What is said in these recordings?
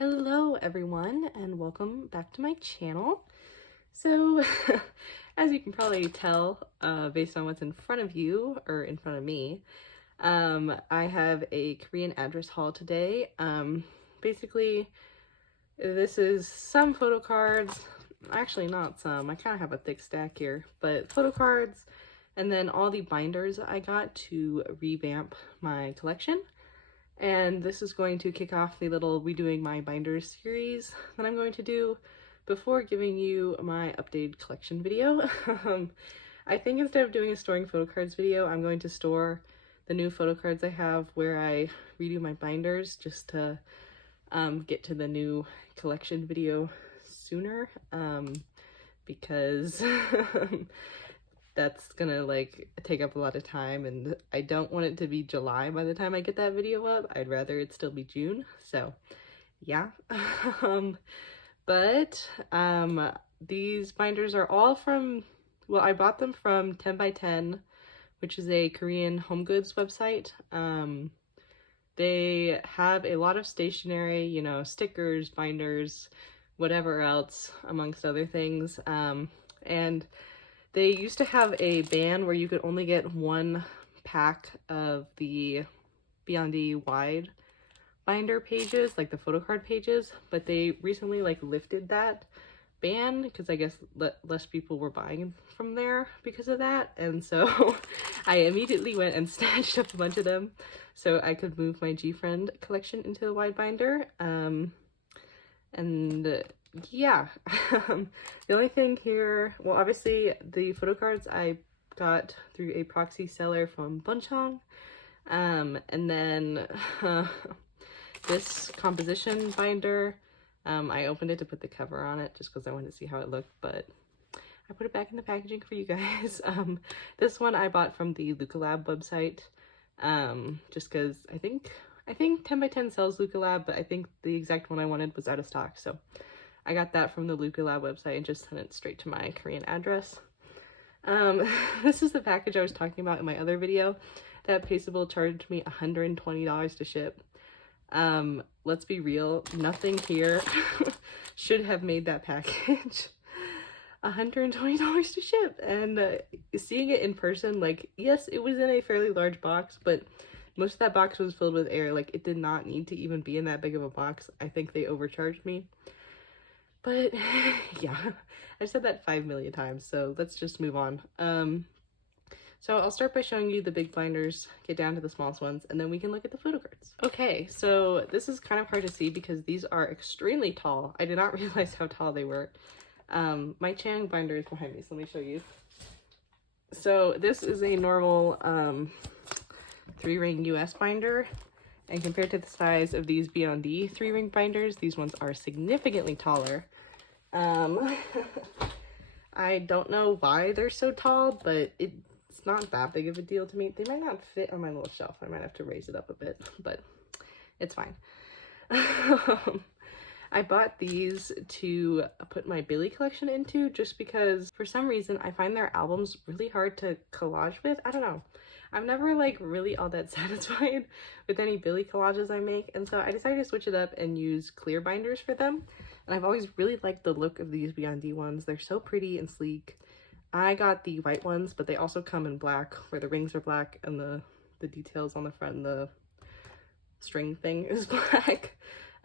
Hello everyone and welcome back to my channel. So as you can probably tell based on what's in front of you or in front of me, I have a Korean address haul today. Basically this is some photo cards, actually not some, I kind of have a thick stack here, but photo cards and then all the binders I got to revamp my collection. And this is going to kick off the little redoing my binders series that I'm going to do before giving you my updated collection video. I think instead of doing a storing photo cards video, I'm going to store the new photo cards I have where I redo my binders just to get to the new collection video sooner, because that's gonna like take up a lot of time and I don't want it to be July by the time I get that video up. I'd rather it still be June, so yeah. These binders are all from, well, I bought them from 10 by 10, which is a Korean home goods website. They have a lot of stationery, you know, stickers, binders, whatever else, amongst other things. And they used to have a ban where you could only get one pack of the billlie wide binder pages, like the photo card pages, but they recently like lifted that ban because I guess less people were buying from there because of that. And so I immediately went and snatched up a bunch of them so I could move my G-Friend collection into the wide binder. Yeah. The only thing here, well, obviously the photo cards I got through a proxy seller from Bunchong, and then this composition binder, I opened it to put the cover on it just because I wanted to see how it looked, but I put it back in the packaging for you guys. This one I bought from the Luca Lab website, just because I think 10 by 10 sells Luca Lab, but I think the exact one I wanted was out of stock, so I got that from the Luca Lab website and just sent it straight to my Korean address. This is the package I was talking about in my other video that Paceable charged me $120 to ship. Let's be real, nothing here should have made that package $120 to ship. And seeing it in person, like, yes, it was in a fairly large box, but most of that box was filled with air. Like, it did not need to even be in that big of a box. I think they overcharged me. But yeah, I've said that 5 million times, so let's just move on. So I'll start by showing you the big binders, get down to the smallest ones, and then we can look at the photo cards. Okay, so this is kind of hard to see because these are extremely tall. I did not realize how tall they were. My Chang binder is behind me, so let me show you. So this is a normal 3-ring US binder. And compared to the size of these billlie 3-ring binders, these ones are significantly taller. I don't know why they're so tall, but it's not that big of a deal to me. They might not fit on my little shelf. I might have to raise it up a bit, but it's fine. I bought these to put my billlie collection into just because for some reason I find their albums really hard to collage with. I don't know. I'm never like really all that satisfied with any billlie collages I make, and so I decided to switch it up and use clear binders for them. And I've always really liked the look of these billlie ones. They're so pretty and sleek. I got the white ones, but they also come in black where the rings are black and the details on the front and the string thing is black.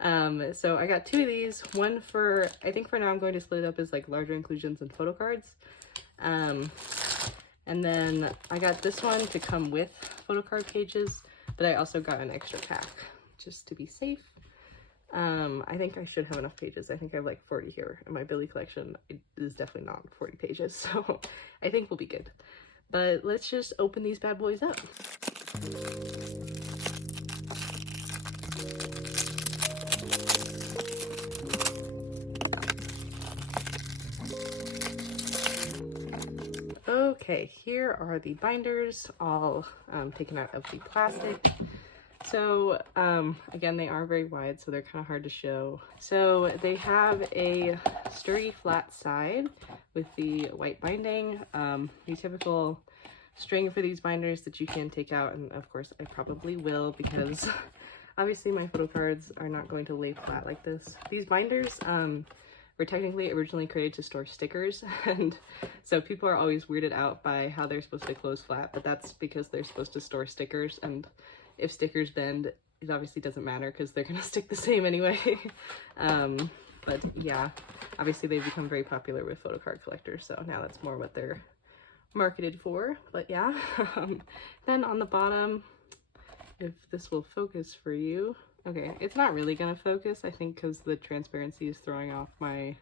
So I got 2 of these, one for, I think for now I'm going to split it up as like larger inclusions and photo cards. And then I got this one to come with photo card pages, but I also got an extra pack just to be safe. I think I should have enough pages. I think I have like 40 here in my billlie collection. It is definitely not 40 pages, so I think we'll be good. But let's just open these bad boys up. Okay, here are the binders, all taken out of the plastic. So again, they are very wide, so they're kind of hard to show. So they have a sturdy flat side with the white binding, the typical string for these binders that you can take out, and of course I probably will because Obviously my photo cards are not going to lay flat like this. These binders were technically originally created to store stickers, and so people are always weirded out by how they're supposed to close flat, but that's because they're supposed to store stickers, and if stickers bend, it obviously doesn't matter because they're gonna stick the same anyway. But yeah, obviously they've become very popular with photo card collectors, so now that's more what they're marketed for. But yeah, then on the bottom, if this will focus for you. Okay, it's not really gonna focus, I think, because the transparency is throwing off my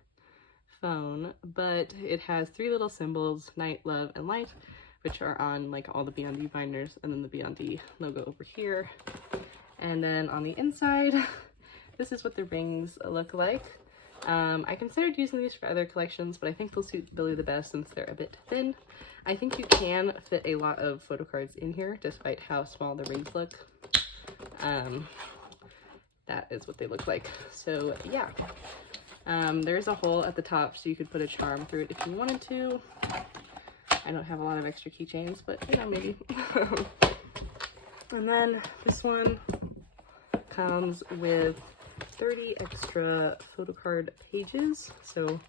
phone, but it has 3 little symbols, night, love, and light, which are on like all the BND binders, and then the BND logo over here. And then on the inside, this is what the rings look like. I considered using these for other collections, but I think they'll suit Billlie the best since they're a bit thin. I think you can fit a lot of photo cards in here, despite how small the rings look. That is what they look like. So yeah, there's a hole at the top, so you could put a charm through it if you wanted to. I don't have a lot of extra keychains, but you know, maybe. And then this one comes with 30 extra photo card pages, so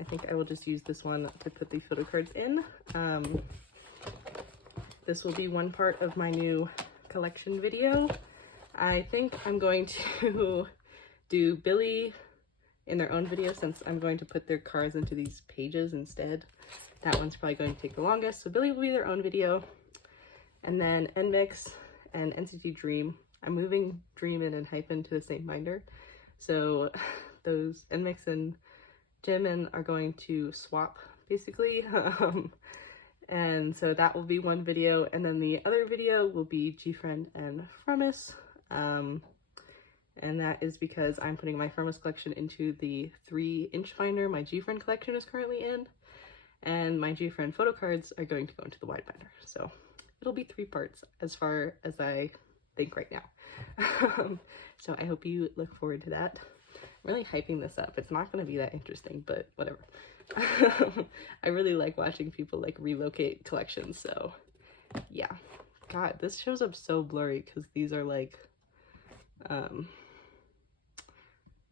I think I will just use this one to put the photo cards in. This will be one part of my new collection video. I think I'm going to do Billlie in their own video, since I'm going to put their cards into these pages instead. That one's probably going to take the longest, so Billlie will be their own video. And then NMix and NCT Dream. I'm moving Dream and Hyphen to the same binder. So those NMix and Jimin are going to swap basically. And so that will be one video. And then the other video will be GFriend and Fremis. And that is because I'm putting my Fremis collection into the 3-inch binder my GFriend collection is currently in. And my GFriend photo cards are going to go into the wide binder. So it'll be 3 parts as far as I think right now. So I hope you look forward to that. I'm really hyping this up. It's not going to be that interesting, but whatever. I really like watching people like relocate collections, so yeah. God, this shows up so blurry because these are like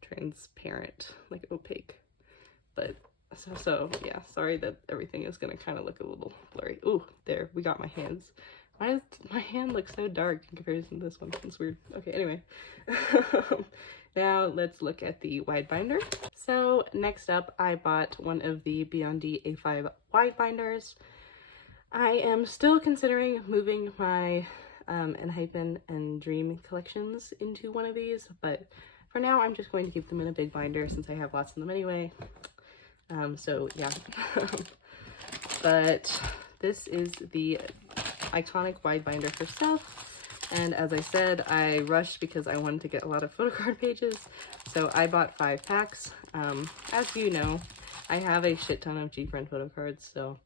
transparent, like opaque. But so yeah, sorry that everything is gonna kind of look a little blurry. Ooh, there, we got my hands. Why does my hand look so dark in comparison to this one? It's weird. Okay, anyway. Now let's look at the wide binder. So next up, I bought one of the BND A5 wide binders. I am still considering moving my Enhypen and Dream collections into one of these, but for now I'm just going to keep them in a big binder since I have lots of them anyway. So yeah. But this is the iconic wide binder herself. And as I said, I rushed because I wanted to get a lot of photo card pages. So I bought 5 packs. As you know, I have a shit ton of GFriend photo cards, so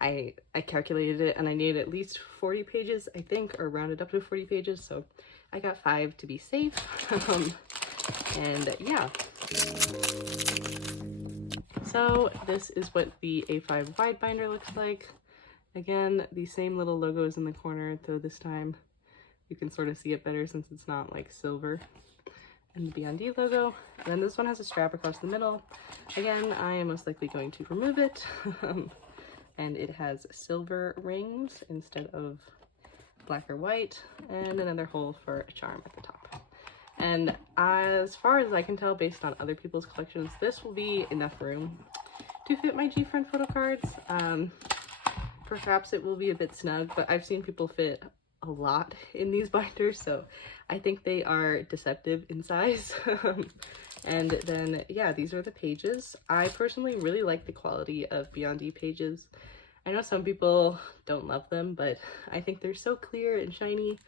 I calculated it and I needed at least 40 pages, I think, or rounded up to 40 pages. So I got 5 to be safe. And yeah. So this is what the A5 wide binder looks like. Again, the same little logos in the corner, though this time you can sort of see it better since it's not like silver. And the BND logo. And then this one has a strap across the middle. Again, I am most likely going to remove it. And it has silver rings instead of black or white, and another hole for a charm at the top. And as far as I can tell, based on other people's collections, this will be enough room to fit my GFriend photo cards. Perhaps it will be a bit snug, but I've seen people fit a lot in these binders, so I think they are deceptive in size. And then, yeah, these are the pages. I personally really like the quality of BND pages. I know some people don't love them, but I think they're so clear and shiny.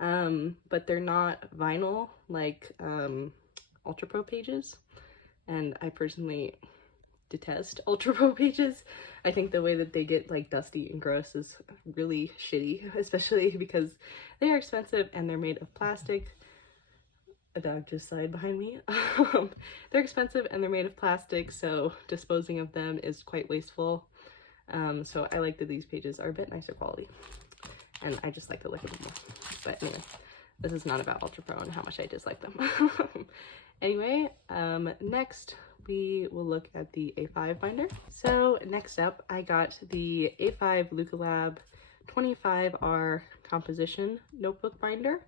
But they're not vinyl like Ultra Pro pages. And I personally detest Ultra Pro pages. I think the way that they get like dusty and gross is really shitty, especially because they are expensive and they're made of plastic. A dog just sighed behind me. They're expensive and they're made of plastic, so disposing of them is quite wasteful. So I like that these pages are a bit nicer quality, and I just like the look of them more. But anyway, This is not about Ultra Pro and how much I dislike them. Anyway, next we will look at the A5 binder. So next up, I got the A5 Luca Lab 25R composition notebook binder.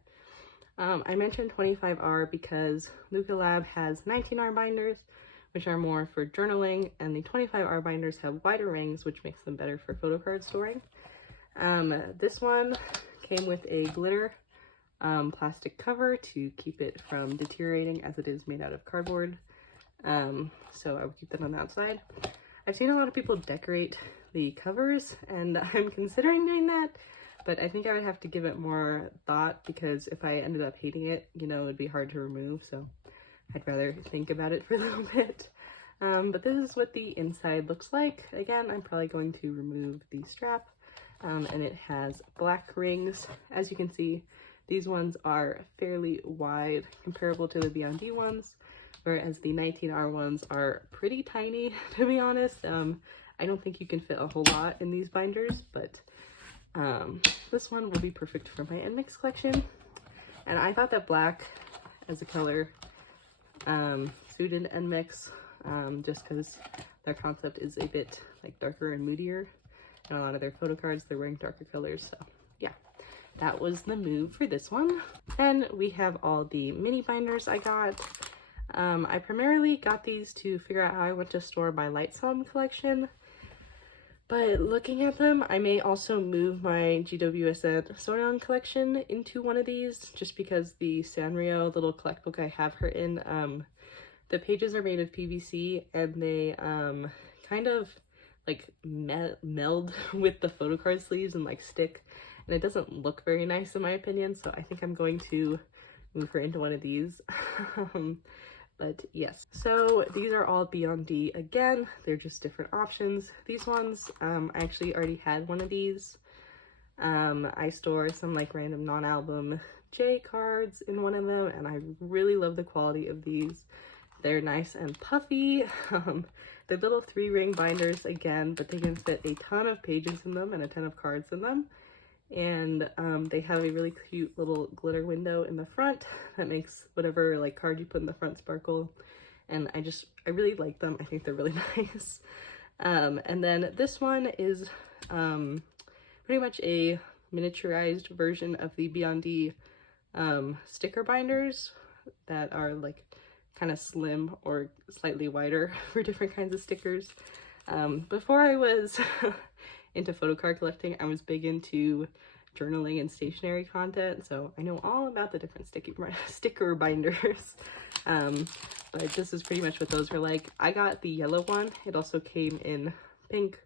I mentioned 25R because Luca Lab has 19R binders, which are more for journaling, and the 25R binders have wider rings, which makes them better for photo card storing. This one came with a glitter plastic cover to keep it from deteriorating, as it is made out of cardboard. So I would keep that on the outside. I've seen a lot of people decorate the covers, and I'm considering doing that, but I think I would have to give it more thought, because if I ended up hating it, you know, it'd be hard to remove, so I'd rather think about it for a little bit. But this is what the inside looks like. Again, I'm probably going to remove the strap, and it has black rings. As you can see, these ones are fairly wide, comparable to the B&D ones, whereas the 19R ones are pretty tiny, to be honest. I don't think you can fit a whole lot in these binders, but this one will be perfect for my NMix collection. And I thought that black as a color suited NMix, just because their concept is a bit like darker and moodier. And a lot of their photo cards, they're wearing darker colors, so yeah. That was the move for this one. Then we have all the mini binders I got. I primarily got these to figure out how I want to store my Lightsome collection, but looking at them, I may also move my GWSN Sonon collection into one of these, just because the Sanrio little collect book I have her in, the pages are made of PVC, and they kind of like meld with the photo card sleeves and like stick, and it doesn't look very nice in my opinion, so I think I'm going to move her into one of these. But yes, so these are all B&D again. They're just different options. These ones, I actually already had one of these. I store some like random non-album J cards in one of them, and I really love the quality of these. They're nice and puffy. They're little 3-ring binders again, but they can fit a ton of pages in them and a ton of cards in them. And they have a really cute little glitter window in the front that makes whatever like card you put in the front sparkle. And I really like them. I think they're really nice. And then this one is pretty much a miniaturized version of the B&D sticker binders that are like kind of slim or slightly wider for different kinds of stickers. Before I was into photo card collecting, I was big into journaling and stationery content, so I know all about the different sticker binders. But this is pretty much what those were like. I got the yellow one. It also came in pink,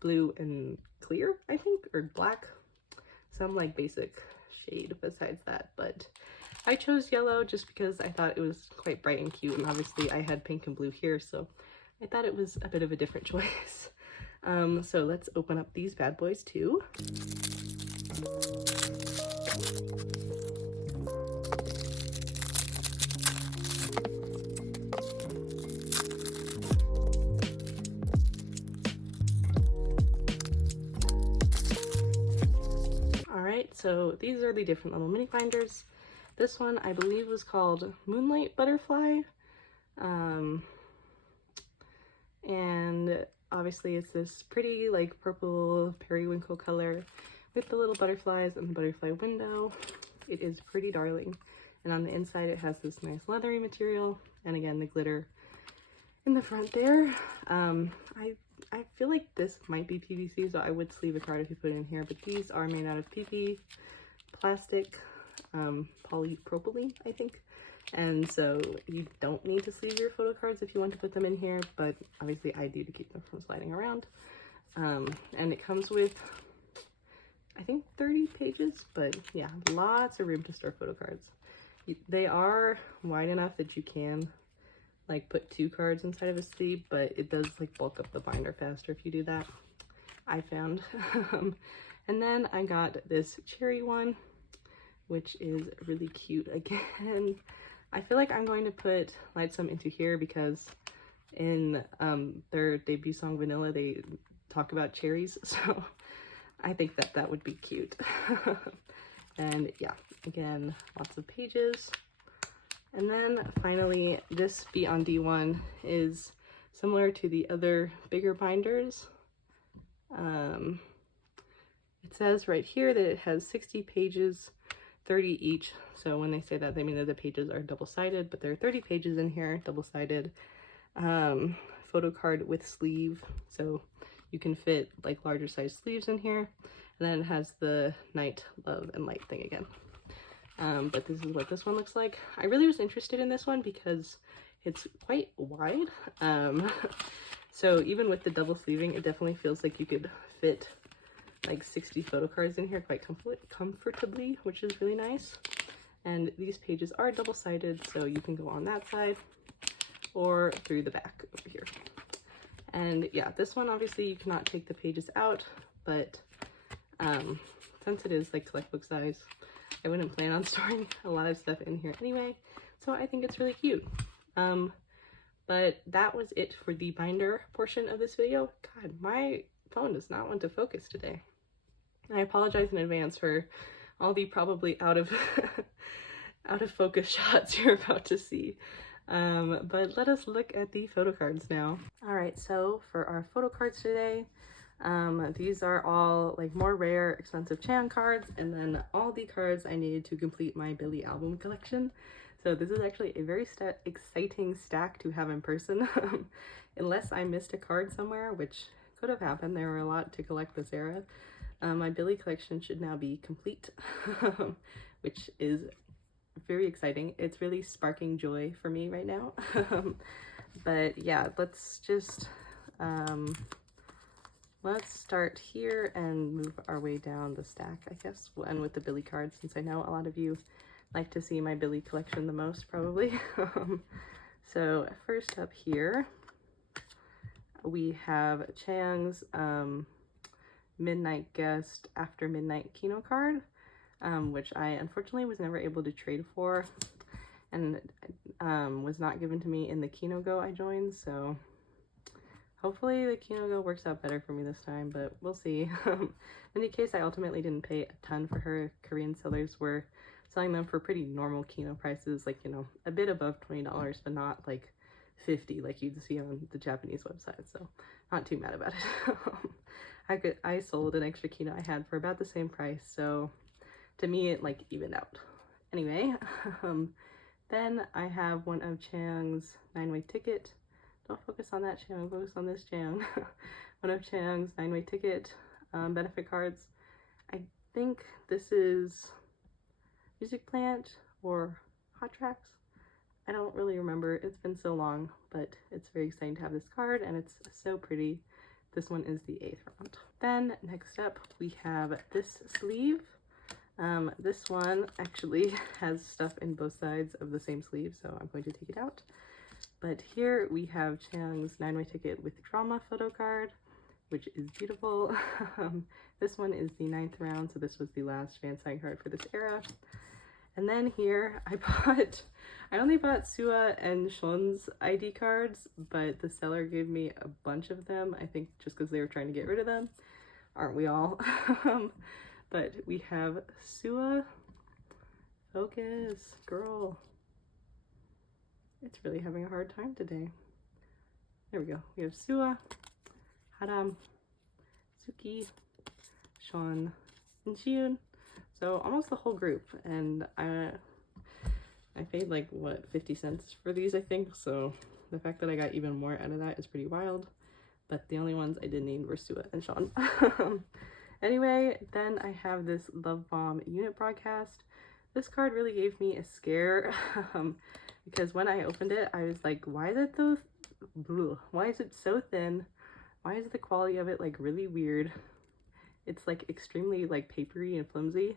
blue, and clear, I think, or black. Some like basic shade besides that, but I chose yellow just because I thought it was quite bright and cute, and obviously I had pink and blue here, so I thought it was a bit of a different choice. So let's open up these bad boys too. Alright, so these are the different little mini binders. This one I believe was called Moonlight Butterfly. And obviously it's this pretty like purple periwinkle color with the little butterflies and the butterfly window. It is pretty darling. And on the inside it has this nice leathery material, and again the glitter in the front there. I feel like this might be PVC, so I would sleeve a card if you put it in here, but these are made out of PP plastic, polypropylene, I think. And so you don't need to sleeve your photo cards if you want to put them in here, but obviously I do to keep them from sliding around. And it comes with, I think, 30 pages, but yeah, lots of room to store photo cards. They are wide enough that you can like put 2 cards inside of a sleeve, but it does like bulk up the binder faster if you do that, I found. And then I got this cherry one, which is really cute again. I feel like I'm going to put Lightsome into here because in their debut song Vanilla they talk about cherries, so I think that that would be cute. And yeah, Again, lots of pages. And then finally, this Be on D one is similar to the other bigger binders. It says right here that it has 60 pages, 30 each. So when they say that, they mean that the pages are double-sided, but there are 30 pages in here, double-sided. Photo card with sleeve, so you can fit like larger size sleeves in here. And then it has the night, love, and light thing again. But this is what this one looks like. I really was interested in this one because it's quite wide. So even with the double sleeving, it definitely feels like you could fit like 60 photo cards in here quite comfortably, which is really nice. And these pages are double-sided, so you can go on that side or through the back over here. And yeah, this one obviously you cannot take the pages out, but since it is like select book size, I wouldn't plan on storing a lot of stuff in here anyway, so I think it's really cute. But that was it for the binder portion of this video. God, my phone does not want to focus today. I apologize in advance for all the probably out of out of focus shots you're about to see. But let us look at the photo cards now. All right, so for our photo cards today, these are all like more rare, expensive Chan cards, and then all the cards I needed to complete my billlie album collection. So this is actually a very exciting stack to have in person, unless I missed a card somewhere, which could have happened. There were a lot to collect this era. My billlie collection should now be complete, which is very exciting. It's really sparking joy for me right now. But yeah, let's just let's start here and move our way down the stack, I guess. We'll end with the billlie cards, since I know a lot of you like to see my billlie collection the most, probably. So first up here, we have Chang's Midnight Guest After Midnight Kino card, which I unfortunately was never able to trade for, and was not given to me in the Kino Go I joined, so hopefully the Kino Go works out better for me this time, but we'll see. In any case, I ultimately didn't pay a ton for her. Korean sellers were selling them for pretty normal Kino prices, like, you know, a bit above $20, but not like 50 like you'd see on the Japanese website, so not too mad about it. I sold an extra Kino I had for about the same price, so to me it like evened out. Anyway, then I have one of Chang's 9-way ticket. Don't focus on that, Chang, focus on this, Chang. One of Chang's 9-way ticket benefit cards. I think this is Music Plant or Hot Tracks. I don't really remember, it's been so long, but it's very exciting to have this card, and it's so pretty. This one is the 8th round. Then next up we have this sleeve. This one actually has stuff in both sides of the same sleeve, so I'm going to take it out. But here we have Chang's 9-way ticket with drama photo card, which is beautiful. This one is the 9th round, so this was the last fan sign card for this era. And then here I only bought Sua and Shon's ID cards, but the seller gave me a bunch of them, I think just because they were trying to get rid of them. Aren't we all? But we have Sua. Focus, girl. It's really having a hard time today. There we go. We have Sua, Haram, Suki, Sean, and Shiun. So almost the whole group, and I paid like, what, 50 cents for these, I think, so the fact that I got even more out of that is pretty wild, but the only ones I did need were Sua and Sean. Anyway, then I have this Love Bomb unit broadcast. This card really gave me a scare, because when I opened it, I was like, why is it so, why is it so thin? Why is the quality of it like really weird? It's like extremely like papery and flimsy,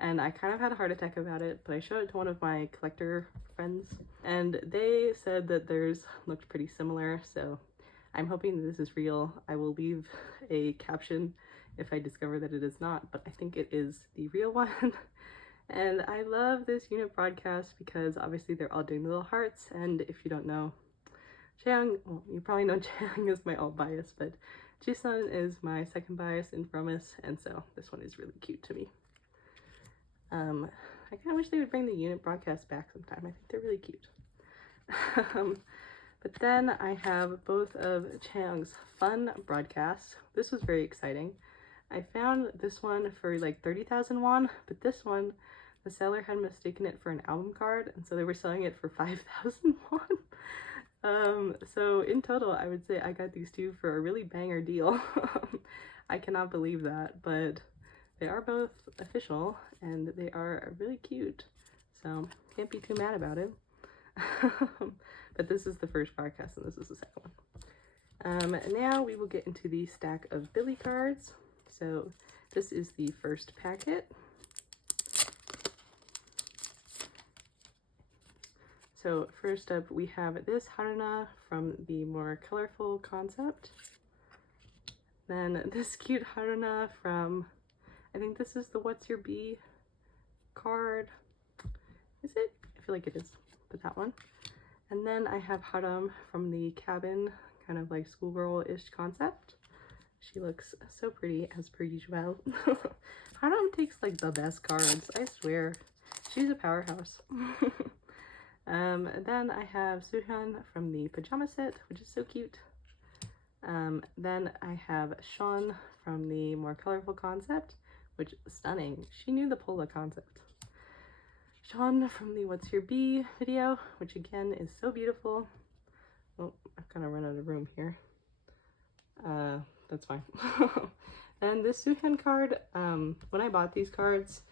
and I kind of had a heart attack about it, but I showed it to one of my collector friends, and they said that theirs looked pretty similar, so I'm hoping that this is real. I will leave a caption if I discover that it is not, but I think it is the real one. And I love this unit broadcast because obviously they're all doing the little hearts, and if you don't know, Chang, well, you probably know Chang is my alt bias, but Jisun is my second bias in Promise, and so this one is really cute to me. I kind of wish they would bring the unit broadcast back sometime. I think they're really cute. But then I have both of Chang's fun broadcasts. This was very exciting. I found this one for like 30,000 won, but this one, the seller had mistaken it for an album card, and so they were selling it for 5,000 won. So in total, I would say I got these two for a really banger deal. I cannot believe that, but they are both official and they are really cute, so can't be too mad about it. But this is the first podcast and this is the second one. Now we will get into the stack of billlie cards. So this is the first packet. So first up we have this Haruna from the more colorful concept. Then this cute Haruna from, I think this is the What's Your Bee card. Is it? I feel like it is, but that one. And then I have Haram from the cabin, kind of like schoolgirl-ish concept. She looks so pretty as per usual. Haram takes like the best cards, I swear. She's a powerhouse. Then I have Suhyun from the pajama set, which is so cute. Then I have Sean from the more colorful concept, which is stunning. She knew the Pola concept. Sean from the What's Your Bee video, which again is so beautiful. Oh, I've kind of run out of room here. That's fine. And this Suhyun card, when I bought these cards,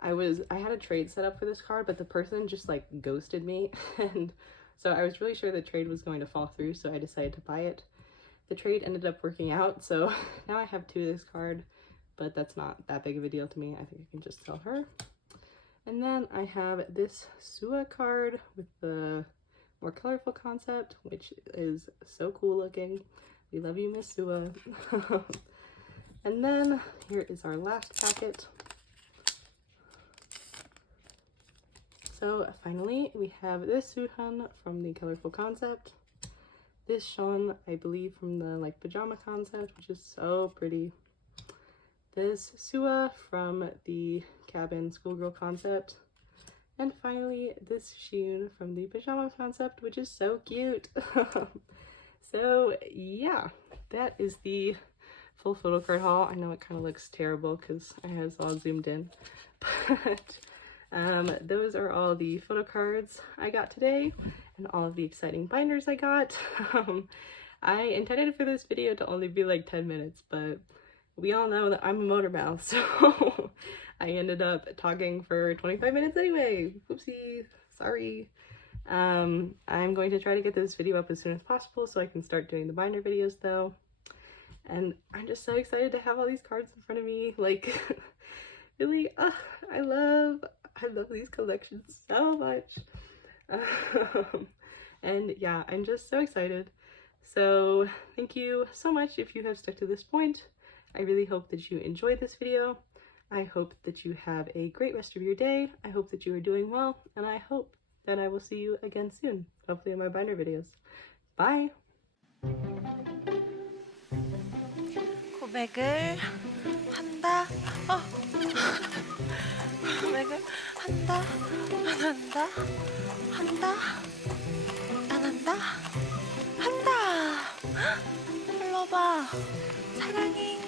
I had a trade set up for this card, but the person just like ghosted me, and so I was really sure the trade was going to fall through, so I decided to buy it. The trade ended up working out, so now I have two of this card, but that's not that big of a deal to me. I think I can just sell her. And then I have this Sua card with the more colorful concept, which is so cool looking. We love you, Miss Sua. And then here is our last packet. So finally, we have this Suhan from the colorful concept. This Sean, I believe, from the like pajama concept, which is so pretty. This Sua from the cabin schoolgirl concept. And finally, this Shun from the pajama concept, which is so cute. So yeah, that is the full photo card haul. I know it kind of looks terrible because I have it all zoomed in, but those are all the photo cards I got today and all of the exciting binders I got. I intended for this video to only be like 10 minutes, but we all know that I'm a motor mouth, so I ended up talking for 25 minutes anyway. Whoopsie, sorry. I'm going to try to get this video up as soon as possible so I can start doing the binder videos though. And I'm just so excited to have all these cards in front of me. Like, really, I love these collections so much. And yeah, I'm just so excited. So thank you so much if you have stuck to this point. I really hope that you enjoyed this video. I hope that you have a great rest of your day. I hope that you are doing well, and I hope that I will see you again soon, hopefully in my binder videos. Bye! 고백을 한다. 고백을 한다. 안 한다. 한다. 안 한다. 한다. 불러봐. 사랑해.